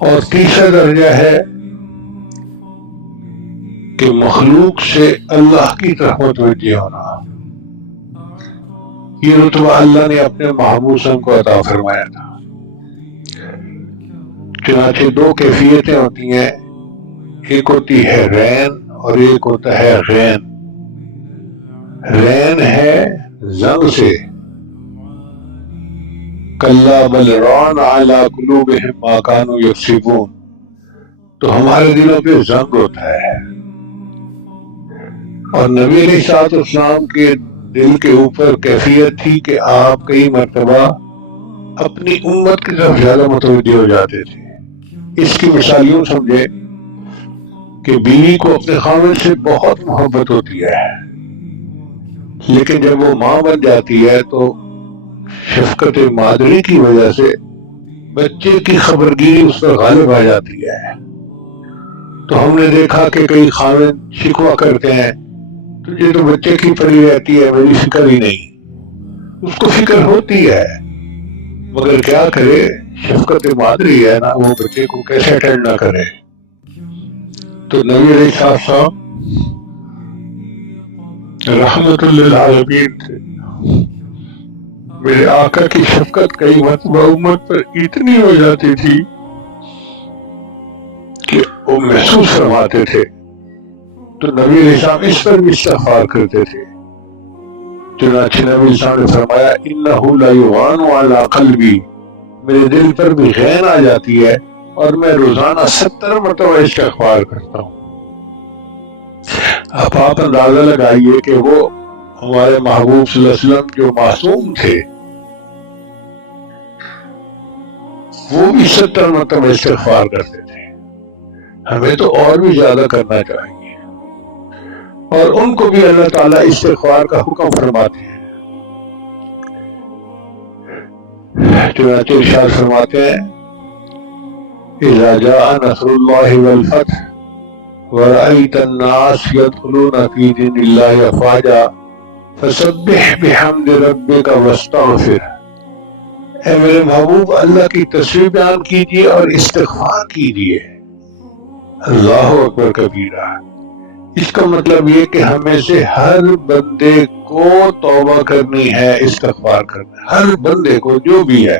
اور تیسرا درجہ ہے کہ مخلوق سے اللہ کی طرف متوجہ ہونا. یہ رتبہ اللہ نے اپنے محبوب کو عطا فرمایا تھا. چنانچہ دو کیفیتیں ہوتی ہیں، ایک ہوتی ہے رین اور ایک ہوتا ہے غین. رین ہے زنگ سے، کلا بل ران علی قلوبہم ما کانوا یکسبون، تو ہمارے دلوں پہ زنگ ہوتا ہے. اور نبی علیہ السلام کے دل کے اوپر کیفیت تھی کہ آپ کئی مرتبہ اپنی امت کی طرف زیادہ متوجہ ہو جاتے تھے. اس کی مثال یوں سمجھے کہ بیوی کو اپنے خاوند سے بہت محبت ہوتی ہے، لیکن جب وہ ماں بن جاتی ہے تو شفقت مادری کی وجہ سے بچے کی خبرگیری اس پر غالب آ جاتی ہے. تو ہم نے دیکھا کہ کئی خاوند شکوہ کرتے ہیں، تجھے تو بچے کی پڑی رہتی ہے، میری فکر ہی نہیں. اس کو فکر ہوتی ہے مگر کیا کرے، شفقت مادری ہے نا، وہ بچے کو کیسے اٹینڈ نہ کرے. تو نبی علیہ السلام رحمت للعالمین تھے. میرے آقا کی شفقت کئی مرتبہ امت پر اتنی ہو جاتی تھی کہ وہ محسوس فرماتے تھے، تو نبی علیہ السلام اس پر بھی استغفار کرتے تھے. چنانچہ نبی علیہ السلام نے فرمایا انہ لا یغان علی قلبی، میرے دل پر بھی غین آ جاتی ہے اور میں روزانہ 70 مرتبہ استغفار کرتا ہوں. اب آپ اندازہ لگائیے کہ وہ ہمارے محبوب صلی اللہ علیہ وسلم جو معصوم تھے وہ بھی 70 مرتبہ استغفار کرتے تھے. ہمیں تو اور بھی زیادہ کرنا چاہیے، اور ان کو بھی اللہ تعالیٰ استغفار کا حکم فرماتے ہیں. چنانچہ ارشاد فرماتے ہیں اذا جاء نصر اللہ والفتح ورأيت الناس يدخلون في دين الله افواجا فسبح بحمد ربك واستغفر. اے میرے محبوب، اللہ کی تسبیح بیان کیجیے اور استغفار کیجیے. اللہ اکبر کبیرہ. اس کا مطلب یہ کہ ہمیں سے ہر بندے کو توبہ کرنی ہے، استغفار کرنا ہے، ہر بندے کو جو بھی ہے.